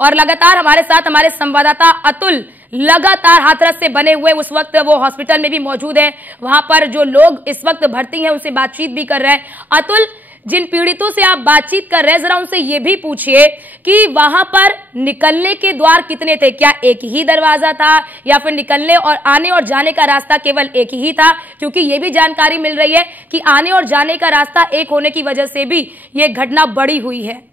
और लगातार हमारे साथ हमारे संवाददाता अतुल लगातार हाथरस से बने हुए उस वक्त वो हॉस्पिटल में भी मौजूद है। वहां पर जो लोग इस वक्त भर्ती हैं उनसे बातचीत भी कर रहे हैं। अतुल, जिन पीड़ितों से आप बातचीत कर रहे हैं, जरा उनसे ये भी पूछिए कि वहां पर निकलने के द्वार कितने थे? क्या एक ही दरवाजा था या फिर निकलने और आने और जाने का रास्ता केवल एक ही था? क्योंकि ये भी जानकारी मिल रही है कि आने और जाने का रास्ता एक होने की वजह से भी ये घटना बड़ी हुई है।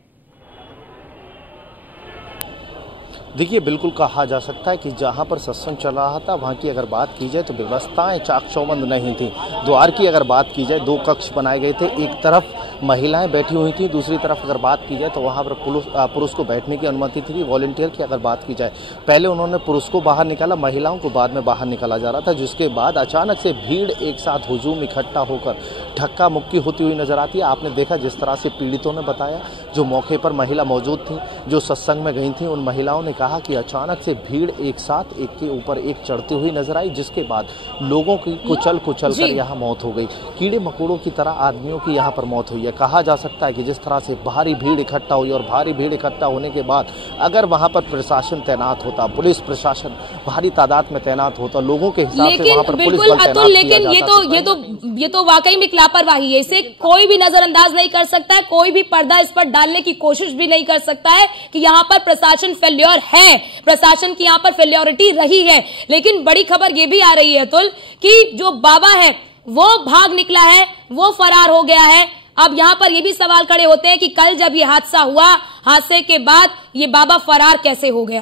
देखिए, बिल्कुल कहा जा सकता है कि जहां पर सत्संग चल रहा था वहां की अगर बात की जाए तो व्यवस्थाएं चाक चौबंद नहीं थी। द्वार की अगर बात की जाए, 2 कक्ष बनाए गए थे। एक तरफ महिलाएं बैठी हुई थी, दूसरी तरफ अगर बात की जाए तो वहां पर पुरुष को बैठने की अनुमति थी। वॉलंटियर की अगर बात की जाए, पहले उन्होंने पुरुष को बाहर निकाला, महिलाओं को बाद में बाहर निकाला जा रहा था, जिसके बाद अचानक से भीड़ एक साथ हुजूम इकट्ठा होकर धक्का मुक्की होती हुई नजर आती है। आपने देखा जिस तरह से पीड़ितों ने बताया, जो मौके पर महिला मौजूद थी, जो सत्संग में गई थी, उन महिलाओं ने कहा कि अचानक से भीड़ एक साथ एक के ऊपर एक चढ़ती हुई नजर आई, जिसके बाद लोगों की कुचल कर यहाँ मौत हो गई। कीड़े मकोड़ों की तरह आदमियों की यहाँ पर मौत हुई है। कहा जा सकता है कि जिस तरह से भारी भीड़ इकट्ठा हुई और भारी भीड़ इकट्ठा होने के बाद अगर वहां पर प्रशासन तैनात होता, पुलिस प्रशासन भारी तादाद में तैनात होता, लोगों के हिसाब से वहां पर पुलिस बल तैनात लेकिन ये तो वाकई में लापरवाही है। इसे कोई भी नजरअंदाज नहीं कर सकता है, कोई भी पर्दा इस पर डालने की कोशिश भी नहीं कर सकता है कि यहाँ पर प्रशासन फेल्योर है, प्रशासन की यहाँ पर फेल्योरिटी रही है। लेकिन बड़ी खबर ये भी आ रही है अतुल कि जो बाबा है वो भाग निकला है, वो फरार हो गया है। अब यहाँ पर ये भी सवाल खड़े होते हैं कि कल जब ये हादसा हुआ, हादसे के बाद ये बाबा फरार कैसे हो गया?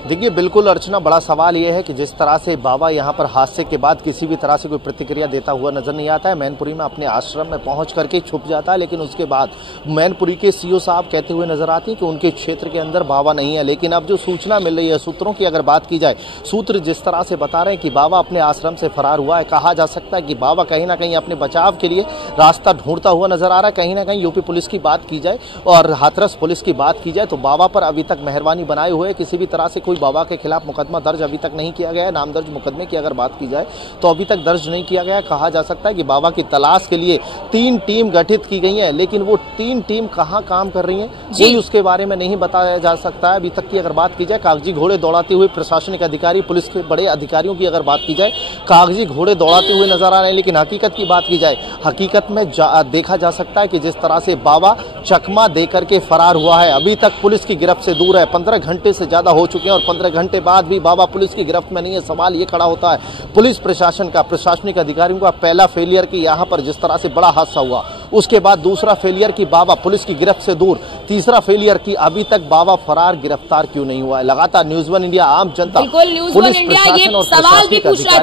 देखिए, बिल्कुल अर्चना, बड़ा सवाल यह है कि जिस तरह से बाबा यहाँ पर हादसे के बाद किसी भी तरह से कोई प्रतिक्रिया देता हुआ नजर नहीं आता है। मैनपुरी में अपने आश्रम में पहुंच करके छुप जाता है, लेकिन उसके बाद मैनपुरी के सीओ साहब कहते हुए नजर आते हैं कि उनके क्षेत्र के अंदर बाबा नहीं है। लेकिन अब जो सूचना मिल रही है, सूत्रों की अगर बात की जाए, सूत्र जिस तरह से बता रहे हैं कि बाबा अपने आश्रम से फरार हुआ है। कहा जा सकता है कि बाबा कहीं ना कहीं अपने बचाव के लिए रास्ता ढूंढता हुआ नजर आ रहा है। कहीं ना कहीं यूपी पुलिस की बात की जाए और हाथरस पुलिस की बात की जाए तो बाबा पर अभी तक मेहरबानी बनाए हुए किसी भी तरह से कोई बाबा के खिलाफ मुकदमा दर्ज अभी तक नहीं किया गया है। नाम दर्ज मुकदमे की अगर बात की जाए तो अभी तक दर्ज नहीं किया गया है। कहा जा सकता है कि बाबा की तलाश के लिए 3 टीम गठित की गई है, लेकिन वो 3 टीम कहां काम कर रही है कोई उसके बारे में नहीं बताया जा सकता है अभी तक की। अगर बात की जाए कागजी घोड़े दौड़ाते हुए प्रशासनिक अधिकारी, पुलिस के बड़े अधिकारियों की अगर बात की जाए, कागजी घोड़े दौड़ाते हुए नजर आ रहे हैं। लेकिन हकीकत की बात की जाए, हकीकत में देखा जा सकता है कि जिस तरह से बाबा चकमा देकर के फरार हुआ है, अभी तक पुलिस की गिरफ्त से दूर है। 15 घंटे से ज्यादा हो चुके हैं और 15 घंटे बाद भी बाबा पुलिस की गिरफ्त में नहीं है। सवाल ये खड़ा होता है पुलिस प्रशासन का, प्रशासनिक अधिकारियों का। पहला फेलियर की यहाँ पर जिस तरह से बड़ा हादसा हुआ, उसके बाद दूसरा फेलियर की बाबा पुलिस की गिरफ्त से दूर, तीसरा फेलियर की अभी तक बाबा फरार गिरफ्तार क्यों नहीं हुआ है। लगातार न्यूज़ 1 इंडिया, आम जनता, न्यूज़ 1 इंडिया ये सवाल भी पूछ रहा है।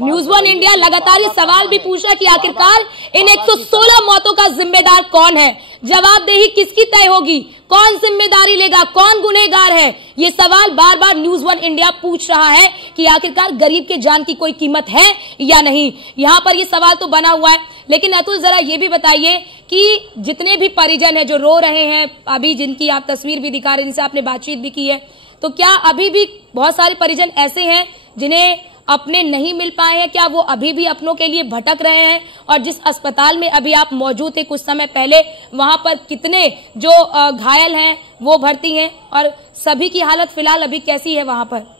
न्यूज़ 1 इंडिया लगातार ये सवाल भी पूछ रहा है कि आखिरकार इन 116 मौतों का जिम्मेदार कौन है? जवाबदेही किसकी तय होगी? कौन जिम्मेदारी लेगा? कौन गुनहगार है? ये सवाल बार बार न्यूज़ 1 इंडिया पूछ रहा है कि आखिरकार गरीब के जान की कोई कीमत है या नहीं। यहाँ पर ये सवाल तो बना हुआ है। लेकिन अतुल, जरा ये भी बताइए कि जितने भी परिजन हैं जो रो रहे हैं, अभी जिनकी आप तस्वीर भी दिखा रहे हैं, जिनसे आपने बातचीत भी की है, तो क्या अभी भी बहुत सारे परिजन ऐसे हैं जिन्हें अपने नहीं मिल पाए हैं? क्या वो अभी भी अपनों के लिए भटक रहे हैं? और जिस अस्पताल में अभी आप मौजूद थे कुछ समय पहले, वहां पर कितने जो घायल हैं वो भर्ती हैं और सभी की हालत फिलहाल अभी कैसी है वहां पर?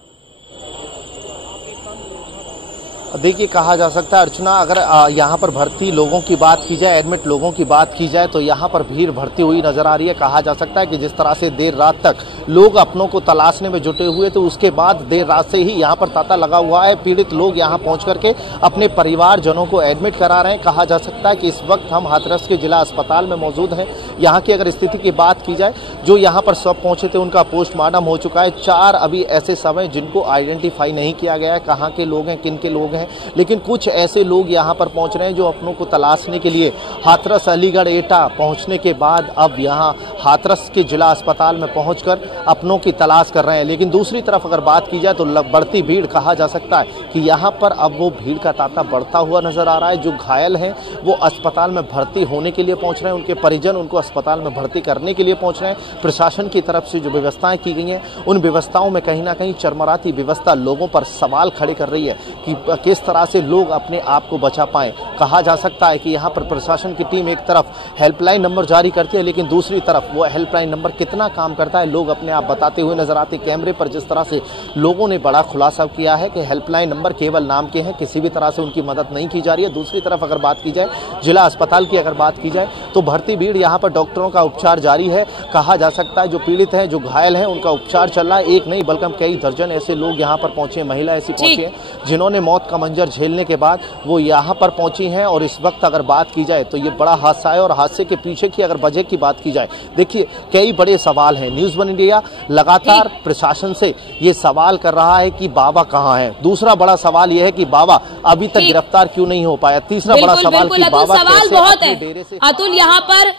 देखिए, कहा जा सकता है अर्चना, अगर यहाँ पर भर्ती लोगों की बात की जाए, एडमिट लोगों की बात की जाए, तो यहाँ पर भीड़ भरती हुई नजर आ रही है। कहा जा सकता है कि जिस तरह से देर रात तक लोग अपनों को तलाशने में जुटे हुए थे, उसके बाद देर रात से ही यहाँ पर तांता लगा हुआ है। पीड़ित लोग यहाँ पहुँच करके अपने परिवारजनों को एडमिट करा रहे हैं। कहा जा सकता है कि इस वक्त हम हाथरस के जिला अस्पताल में मौजूद हैं। यहाँ की अगर स्थिति की बात की जाए, जो यहाँ पर सब पहुंचे थे उनका पोस्टमार्टम हो चुका है। 4 अभी ऐसे समय जिनको आइडेंटिफाई नहीं किया गया है, कहाँ के लोग हैं, किन के लोग हैं। लेकिन कुछ ऐसे लोग यहां पर पहुंच रहे हैं जो अपनों को तलाशने के लिए हाथरस, अलीगढ़, एटा पहुंचने के बाद अब यहां हाथरस के जिला अस्पताल में पहुंचकर अपनों की तलाश कर रहे हैं। लेकिन दूसरी तरफ अगर बात की जाए तो बढ़ती भीड़, कहा जा सकता है कि यहां पर अब वो भीड़ का तांता बढ़ता हुआ नजर आ रहा है। जो घायल हैं वो अस्पताल में भर्ती होने के लिए पहुंच रहे हैं, उनके परिजन उनको अस्पताल में भर्ती करने के लिए पहुंच रहे हैं। प्रशासन की तरफ से जो व्यवस्थाएं की गई हैं, उन व्यवस्थाओं में कहीं ना कहीं चरमराती व्यवस्था लोगों पर सवाल खड़े कर रही है कि जिस तरह से लोग अपने आप को बचा पाए। कहा जा सकता है कि यहाँ पर प्रशासन की टीम एक तरफ हेल्पलाइन नंबर जारी करती है, लेकिन दूसरी तरफ वो हेल्पलाइन नंबर कितना काम करता है लोग अपने आप बताते हुए नजर आते। कैमरे पर जिस तरह से लोगों ने बड़ा खुलासा किया है कि हेल्पलाइन नंबर केवल नाम के हैं, किसी भी तरह से उनकी मदद नहीं की जा रही है। दूसरी तरफ अगर बात की जाए जिला अस्पताल की, अगर बात की जाए तो भर्ती भीड़ यहाँ पर डॉक्टरों का उपचार जारी है। कहा जा सकता है जो पीड़ित हैं, जो घायल हैं, उनका उपचार चल रहा है। एक नहीं बल्कि कई दर्जन ऐसे लोग यहाँ पर पहुंचे, महिला ऐसी पहुंची है जिन्होंने मौत का मंजर झेलने के बाद वो यहाँ पर पहुंची हैं। और इस वक्त अगर बात की जाए तो ये बड़ा हादसा है, और हादसे के पीछे की अगर वजह की बात की जाए, देखिए कई बड़े सवाल हैं। न्यूज़ वन इंडिया लगातार प्रशासन से ये सवाल कर रहा है कि बाबा कहाँ है। दूसरा बड़ा सवाल यह है कि बाबा अभी तक गिरफ्तार क्यों नहीं हो पाया। तीसरा बड़ा सवाल कि बाबा सवाल बहुत है अतुल। यहाँ पर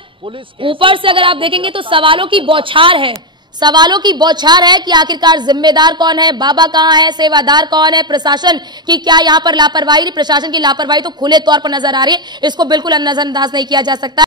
ऊपर से अगर आप देखेंगे तो सवालों की बौछार है, सवालों की बौछार है कि आखिरकार जिम्मेदार कौन है, बाबा कहाँ है, सेवादार कौन है, प्रशासन की क्या यहाँ पर लापरवाही। प्रशासन की लापरवाही तो खुले तौर पर नजर आ रही है, इसको बिल्कुल नजरअंदाज नहीं किया जा सकता।